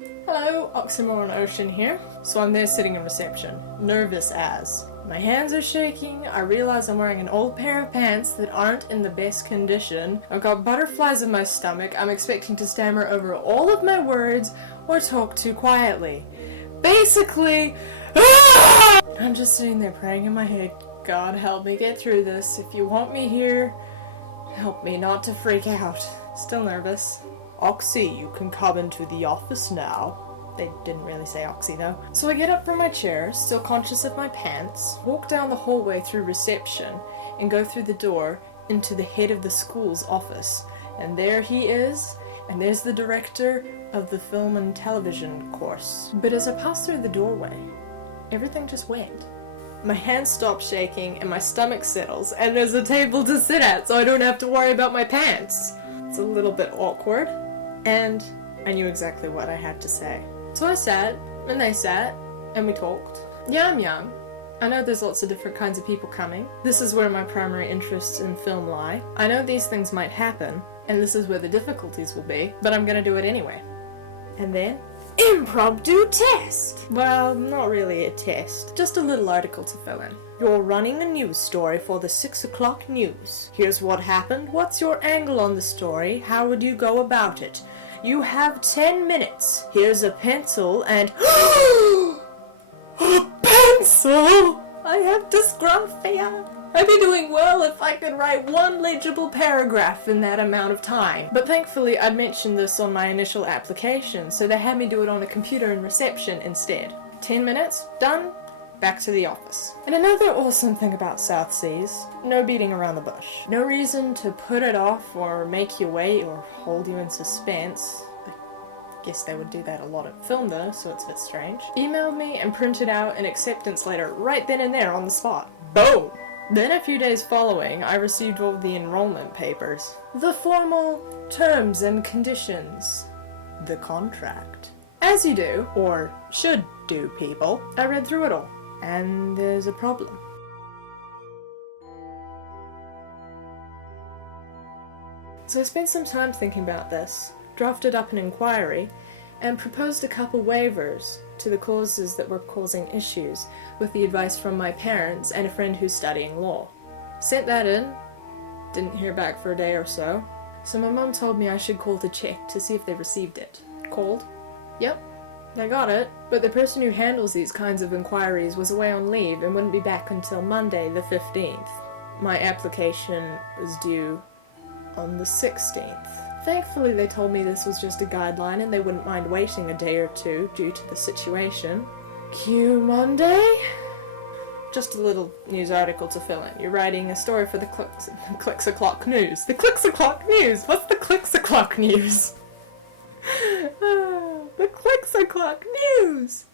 Hello, OxymoronOcean here. So I'm there sitting in reception, nervous as. My hands are shaking, I realize I'm wearing an old pair of pants that aren't in the best condition. I've got butterflies in my stomach, I'm expecting to stammer over all of my words or talk too quietly. Basically, I'm just sitting there praying in my head, God help me get through this. If you want me here, help me not to freak out. Still nervous. Oxy, you can come into the office now. They didn't really say Oxy though. So I get up from my chair, still conscious of my pants, walk down the hallway through reception, and go through the door into the head of the school's office. And there he is, and there's the director of the film and television course. But as I pass through the doorway, everything just went. My hands stop shaking and my stomach settles, and there's a table to sit at so I don't have to worry about my pants. It's a little bit awkward, and I knew exactly what I had to say. So I sat, and they sat, and we talked. Yeah, I'm young. I know there's lots of different kinds of people coming. This is where my primary interests in film lie. I know these things might happen, and this is where the difficulties will be, but I'm gonna do it anyway. And then, impromptu test! Well, not really a test, just a little article to fill in. You're running a news story for the 6 o'clock news. Here's what happened. What's your angle on the story? How would you go about it? You have 10 minutes. Here's a pencil and... A pencil! I have dysgraphia. I'd be doing well if I could write one legible paragraph in that amount of time. But thankfully I'd mentioned this on my initial application, so they had me do it on a computer in reception instead. 10 minutes, done, back to the office. And another awesome thing about South Seas, no beating around the bush. No reason to put it off or make you wait or hold you in suspense. I guess they would do that a lot at film though, so it's a bit strange. Emailed me and printed out an acceptance letter right then and there on the spot. Boom! Then a few days following, I received all the enrollment papers. The formal terms and conditions. The contract. As you do, or should do, people. I read through it all. And there's a problem. So I spent some time thinking about this, drafted up an inquiry, and proposed a couple waivers to the clauses that were causing issues, with the advice from my parents and a friend who's studying law. Sent that in, didn't hear back for a day or so, so my mum told me I should call to check to see if they received it. Called. Yep. I got it, but the person who handles these kinds of inquiries was away on leave and wouldn't be back until Monday the 15th. My application was due on the 16th. Thankfully they told me this was just a guideline and they wouldn't mind waiting a day or two due to the situation. Cue Monday? Just a little news article to fill in. You're writing a story for the Clicks O'Clock News. The Clicks O'Clock News! What's the Clicks O'Clock News? The Clicks O'Clock News!